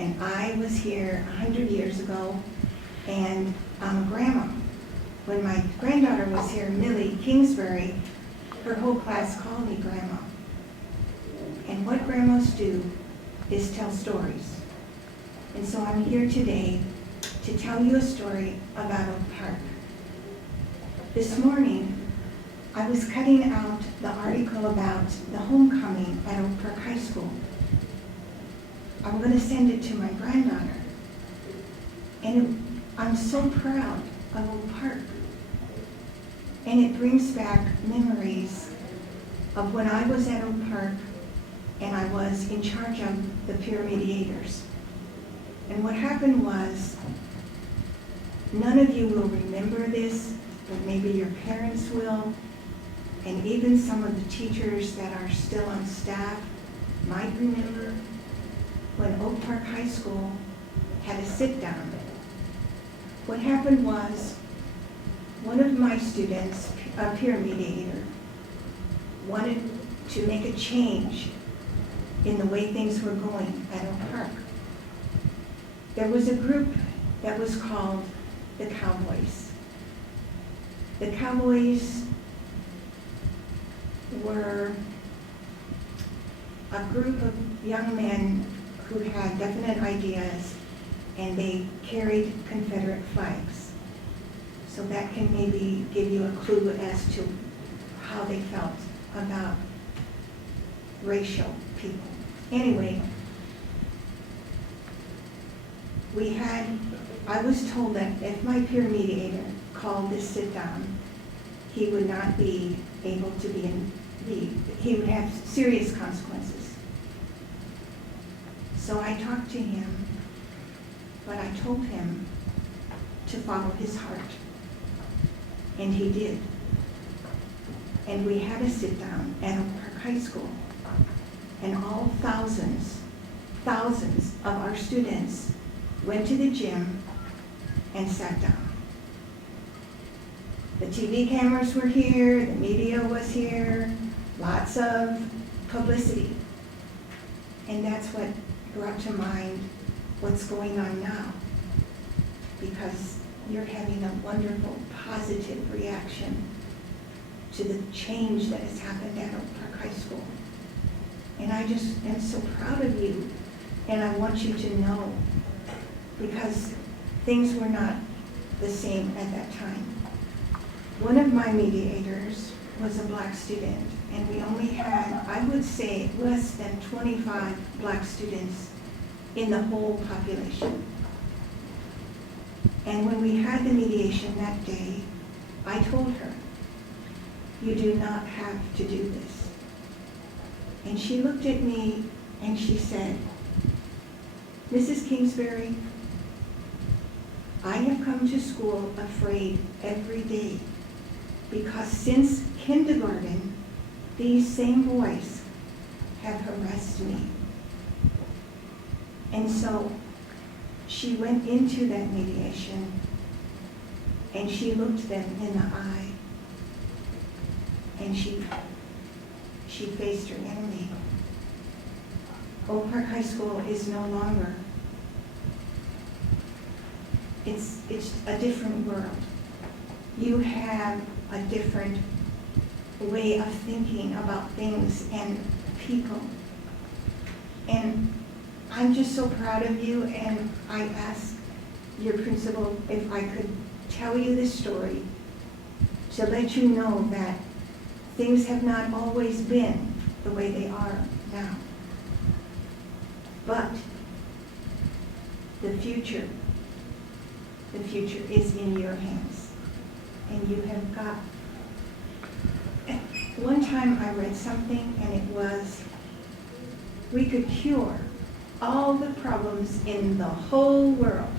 And I was here 100 years ago, and I'm a grandma. When my granddaughter was here, Millie Kingsbury, her whole class called me grandma. And what grandmas do is tell stories. And so I'm here today to tell you a story about Oak Park. This morning, I was cutting out the article about the homecoming at Oak Park High School. I'm going to send it to my granddaughter. And I'm so proud of Oak Park. And it brings back memories of when I was at Oak Park and I was in charge of the peer mediators. And what happened was, none of you will remember this, but maybe your parents will, and even some of the teachers that are still on staff might remember when Oak Park High School had a sit-down. What happened was, one of my students, a peer mediator, wanted to make a change in the way things were going at Oak Park. There was a group that was called the Cowboys. The Cowboys were a group of young men who had definite ideas, and they carried Confederate flags. So that can maybe give you a clue as to how they felt about racial people. Anyway, I was told that if my peer mediator called this sit down, he would not be able to he would have serious consequences. So I talked to him, but I told him to follow his heart. And he did. And we had a sit down at Oak Park High School. And all thousands of our students went to the gym and sat down. The TV cameras were here, the media was here, lots of publicity. And that's what brought to mind what's going on now, because you're having a wonderful, positive reaction to the change that has happened at Oak Park High School. And I just am so proud of you, and I want you to know, because things were not the same at that time. One of my mediators was a black student, and we only had, I would say, less than 25 black students in the whole population. And when we had the mediation that day, I told her, you do not have to do this. And she looked at me and she said, Mrs. Kingsbury, I have come to school afraid every day, because since kindergarten, these same boys have harassed me. And so she went into that mediation and she looked them in the eye, and she faced her enemy. Oak Park High School is no longer. It's a different world. You have a different way of thinking about things and people. And I'm just so proud of you, and I asked your principal if I could tell you this story to let you know that things have not always been the way they are now. But the future is in your hands, and you have got. One time I read something, and it was, we could cure all the problems in the whole world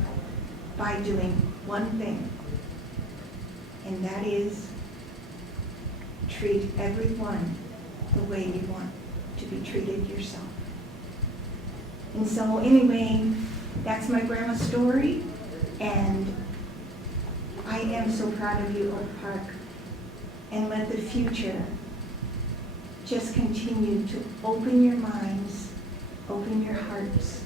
by doing one thing, and that is treat everyone the way you want to be treated yourself. And so anyway, that's my grandma's story, and I am so proud of you, Oak Park, and let the future just continue to open your minds, open your hearts,